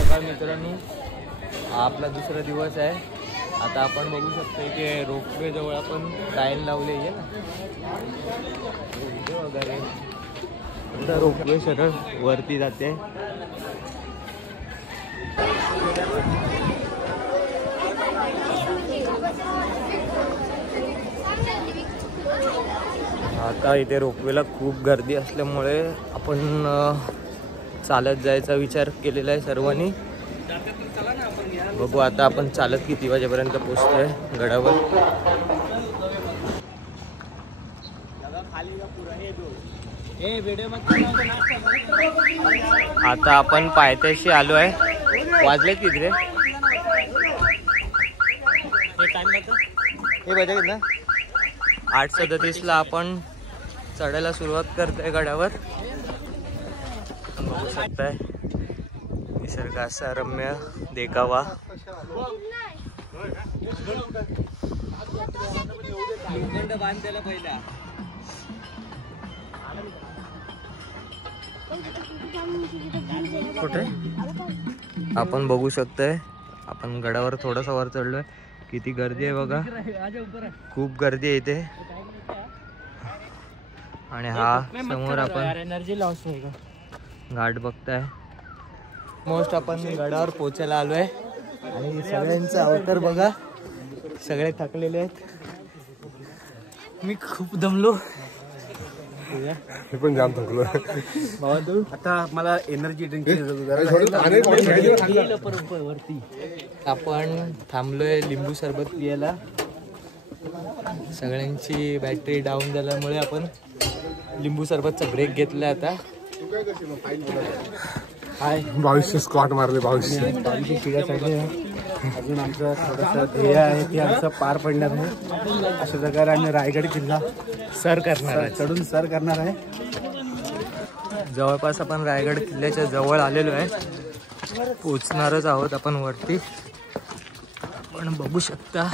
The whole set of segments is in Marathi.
सकाळ मित्रांनो, आपला दुसरा दिवस आहे. आता आपण बघू शकतो की रोपवे जवळ आपण लाईन लावली आहे ना वगैरे. आता रोपवे सरळ वरती जाते. आता इथे रोपवेला खूप गर्दी असल्यामुळे आपण चालत जायचा विचार केलेला आहे सर्वांनी. बघू आता आपण चालत किती वाजेपर्यंत पोहोचतोय गडावर. आता आपण पायथ्याशी आलो आहे. वाजले किती रे? हे बघा ना 8:37ला आपण चढायला सुरुवात करतोय गडावर. बघू शकताय निसर्ग असा रम्य देखावा. कुठे आपण बघू शकतोय, आपण गडावर थोडासा वर चढलोय. किती गर्दी आहे बघा, खूप गर्दी आहे इथे. आणि हा समोर आपण एनर्जी लॉस आहे का घाट बघताय. मोस्ट आपण गडावर पोचायला आलोय आणि सगळ्यांचा अवतार बघा, सगळे थकलेले आहेत. मी खूप दमलो. मी पण जाम थकलो. आता मला एनर्जी ड्रिंक वरती. आपण थांबलोय लिंबू सरबत पियाला. सगळ्यांची बॅटरी डाऊन झाल्यामुळे आपण लिंबू सरबतचा ब्रेक घेतलाय आता. हाय 2200 स्क्वॉट मारले. 2200 अजून आमचं थोडंसं ध्येय आहे की आमचं पार पडणार आहे. अशा प्रकारे आम्ही रायगड किल्ला सर करणार आहे, चढून सर करणार आहे. जवळपास आपण रायगड किल्ल्याच्या जवळ आलेलो आहे. पोचणारच आहोत आपण वरती. पण बघू शकता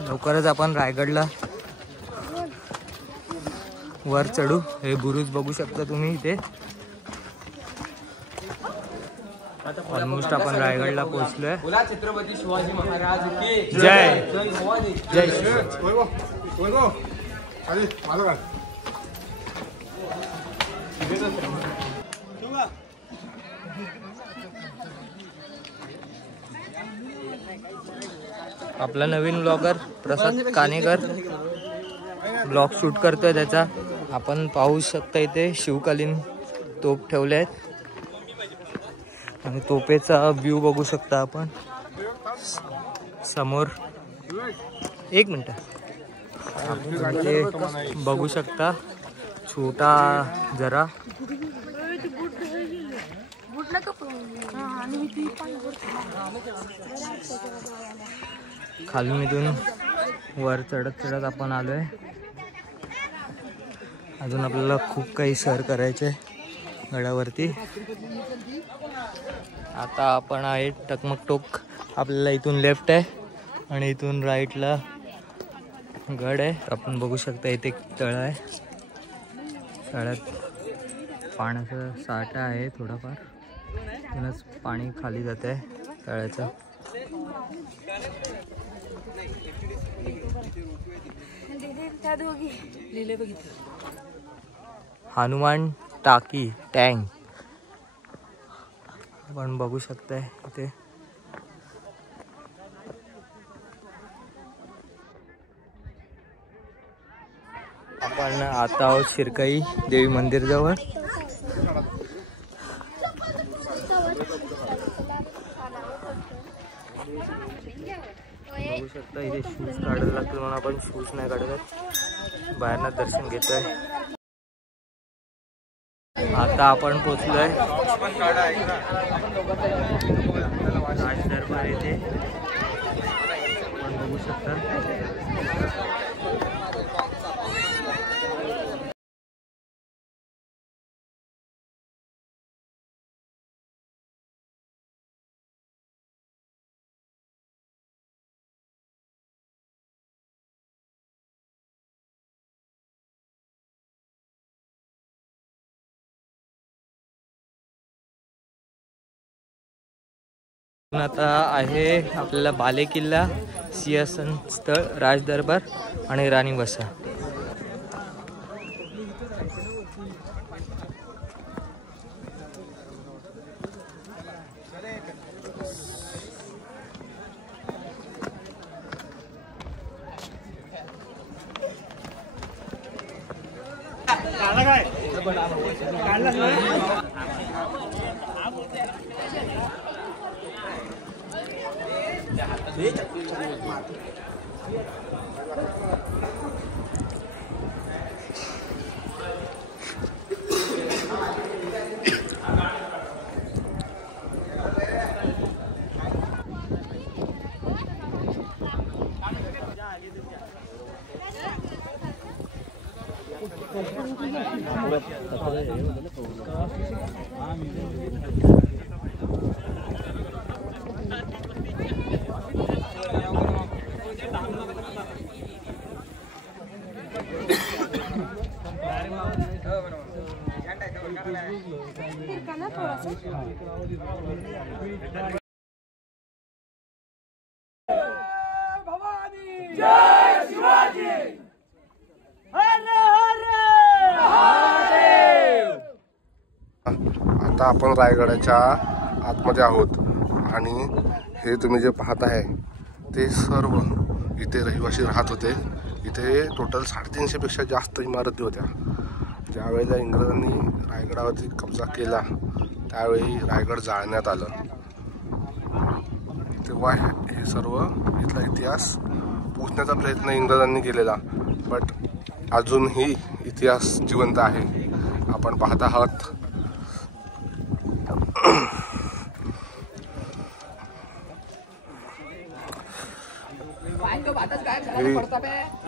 लवकरच आपण रायगडला वर चढू. हे बुरुज बघू शकता तुम्ही इथे. ऑलमोस्ट आपण रायगडला पोहोचलोय. छत्रपती शिवाजी महाराज की जय. जय आपला नवीन ब्लॉगर प्रसाद कानेकर ब्लॉग शूट करतोय त्याचा. आपण पाहू शकता इथे शिवकालीन तोफ ठेवले आहेत आणि तोपेचा व्ह्यू बघू शकता आपण समोर. एक मिनिट, आपण ते बघू शकता छोटा जरा. खालून इथून वर चढत चढत आपण आलोय. अजून आपल्याला खूप काही सर करायचे गडावरती. आता आपण आहे टकमक टोक. आपल्याला इथून लेफ्ट आहे आणि इथून राईटला गड आहे. आपण बघू शकता इथे तळ आहे. तळ्यात पाण्याचा साठा आहे थोडाफार, तिथूनच पाणी खाली जात आहे तळ्याचं. हनुमान टाकी टँक आपण बघू शकताय इथे. आपण आता आहोत शिरकाई देवी मंदिर जवळ. बघू शकता इथे शूज काढायला लागतील म्हणून आपण शूज नाही काढत, बाहेरनं दर्शन घेतोय. आता आपण पोचलोय राज दरबार येथे. आपण बघू शकता आता आहे आपल्याला बाले किल्ला, सिंहासन स्थळ, राजदरबार आणि राणी वसा. आता आपण रायगडाच्या आतमध्ये आहोत आणि हे तुम्ही जे पाहत आहे ते सर्व इथे रहिवासी राहत होते. इथे टोटल 350 पेक्षा जास्त इमारती होत्या. ज्यावेळेला इंग्रजांनी रायगडावरती कब्जा केला त्यावेळी रायगड जाळण्यात आलं. तेव्हा हे सर्व इथला इतिहास पुसण्याचा प्रयत्न इंग्रजांनी केलेला, बट अजूनही इतिहास जिवंत आहे. आपण पाहत आहात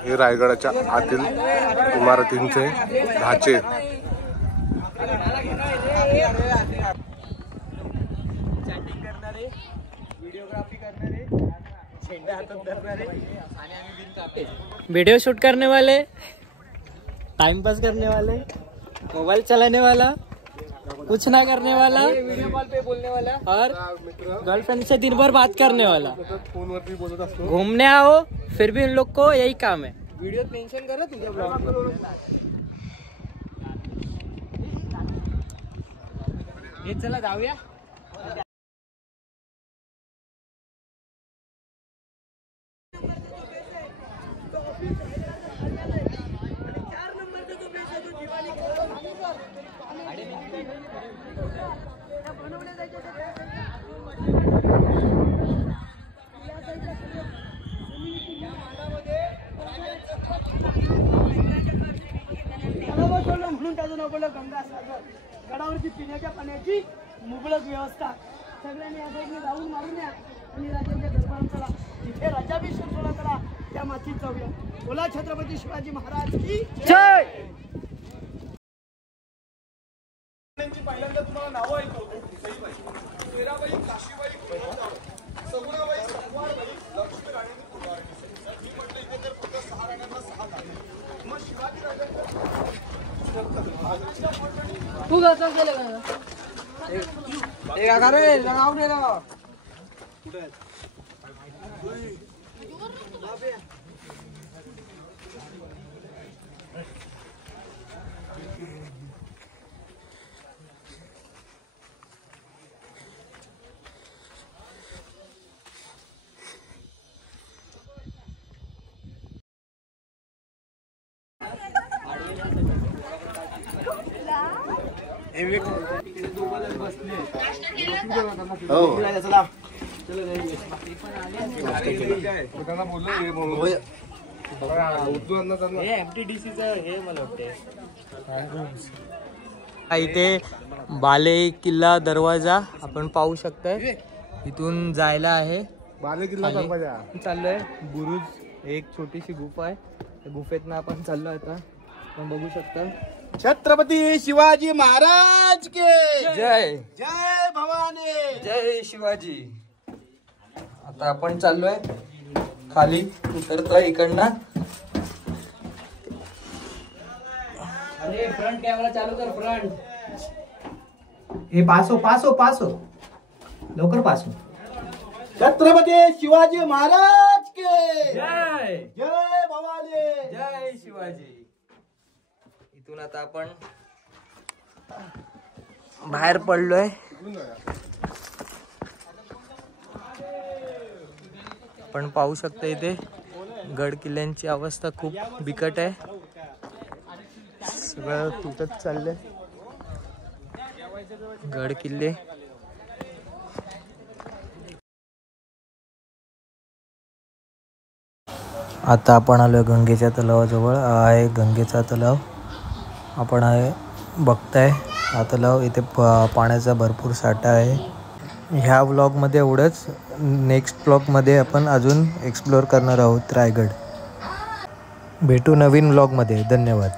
हे रायगडाच्या आतील इमारतींचे ढाचे. वीडियो शूट करने वाले, टाइम पास करने वाले, मोबाइल चलाने वाला, कुछ ना करने वाला, वीडियो कॉल पे बोलने वाला और गर्लफ्रेंड से दिन भर बात करने वाला. घूमने आओ फिर भी उन लोग को यही काम है. वीडियो मेंशन करो तुझ्या ब्लॉग. हे चला जाऊया. गडावरची पिण्याच्या पाण्याची मुबलक व्यवस्था. सगळ्यांनी या साईडने जाऊन मारून या आणि राजांच्या दरबारात चला. जिथे राज्याभिषेक सोहळा करा त्या मातीत जाऊया. बोला छत्रपती शिवाजी महाराज की जय. पहिल्यांदा तुम्हाला नावं ऐकवतो. मीराबाई, काशीबाई, सगुणाबाई, सत्वारबाई, लक्ष्मी राणी, मी म्हटलं इथे जर फक्त 6 राण्यांना 6 झाले, मग शिवाजी राजांच्या तू कसं केलं का? एक आकार रे नाव दे ना. कुठे इथे बाले किल्ला दरवाजा आपण पाहू शकताय. इथून जायला आहे बाले किल्ला दरवाजा. चाललोय बुरुज, एक छोटीशी गुफा आहे. त्या गुफेतनं आपण चाललो आता. आपण बघू शकता. छत्रपती शिवाजी महाराज के जय. जय भवानी. जय शिवाजी. आता आपण चाललोय खाली उतरतोय इकडनं. अरे फ्रंट कॅमेरा चालू कर. फ्रंट हे पासो लवकर पासो. छत्रपती शिवाजी महाराज के जय जय भवानी. जय शिवाजी. इथून आता आपण बाहेर पडलोय. आपण पाहू शकता इथे गड किल्ल्यांची अवस्था खूप बिकट आहे. सगळं तुटत चाललंय गड किल्ले. आता आपण आलोय गंगेच्या तलावाजवळ. आहे गंगेचा तलाव आपण आहे बघताय. हा तलाव इथे पाण्याचा भरपूर साठा आहे. ह्या व्लॉगमध्ये एवढंच. नेक्स्ट व्लॉगमध्ये आपण अजून एक्सप्लोअर करणार आहोत रायगड. भेटू नवीन व्लॉगमध्ये. धन्यवाद.